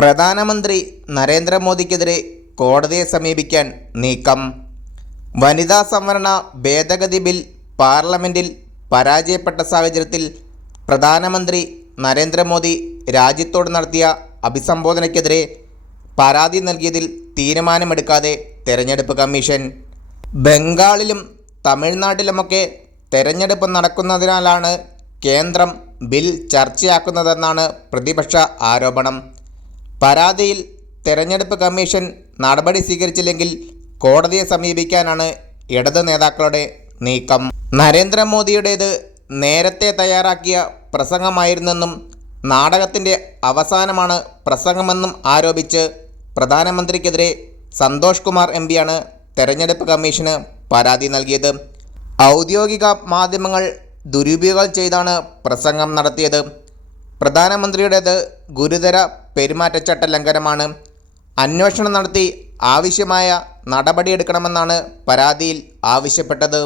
പ്രധാനമന്ത്രി നരേന്ദ്രമോദിക്കെതിരെ കോടതിയെ സമീപിക്കാൻ നീക്കം. വനിതാ സംവരണ ഭേദഗതി ബിൽ പാർലമെൻറ്റിൽ പരാജയപ്പെട്ട സാഹചര്യത്തിൽ പ്രധാനമന്ത്രി നരേന്ദ്രമോദി രാജ്യത്തോട് നടത്തിയ അഭിസംബോധനയ്ക്കെതിരെ പരാതി നൽകിയതിൽ തീരുമാനമെടുക്കാതെ തെരഞ്ഞെടുപ്പ് കമ്മീഷൻ. ബംഗാളിലും തമിഴ്നാട്ടിലുമൊക്കെ തെരഞ്ഞെടുപ്പ് നടക്കുന്നതിനാലാണ് കേന്ദ്രം ബിൽ ചർച്ചയാക്കുന്നതെന്നാണ് പ്രതിപക്ഷ ആരോപണം. പരാതിയിൽ തെരഞ്ഞെടുപ്പ് കമ്മീഷൻ നടപടി സ്വീകരിച്ചില്ലെങ്കിൽ കോടതിയെ സമീപിക്കാനാണ് ഇടത് നേതാക്കളുടെ നീക്കം. നരേന്ദ്രമോദിയുടേത് നേരത്തെ തയ്യാറാക്കിയ പ്രസംഗമായിരുന്നെന്നും നാടകത്തിൻ്റെ അവസാനമാണ് പ്രസംഗമെന്നും ആരോപിച്ച് പ്രധാനമന്ത്രിക്കെതിരെ സന്തോഷ് കുമാർ എംപിയാണ് തെരഞ്ഞെടുപ്പ് കമ്മീഷന് പരാതി നൽകിയത്. ഔദ്യോഗിക മാധ്യമങ്ങൾ ദുരുപയോഗം ചെയ്താണ് പ്രസംഗം നടത്തിയത്. പ്രധാനമന്ത്രിയുടേത് ഗുരുതര പെരുമാറ്റച്ചട്ട ലംഘനമാണ്. അന്വേഷണം നടത്തി ആവശ്യമായ നടപടിയെടുക്കണമെന്നാണ് പരാതിയിൽ ആവശ്യപ്പെട്ടത്.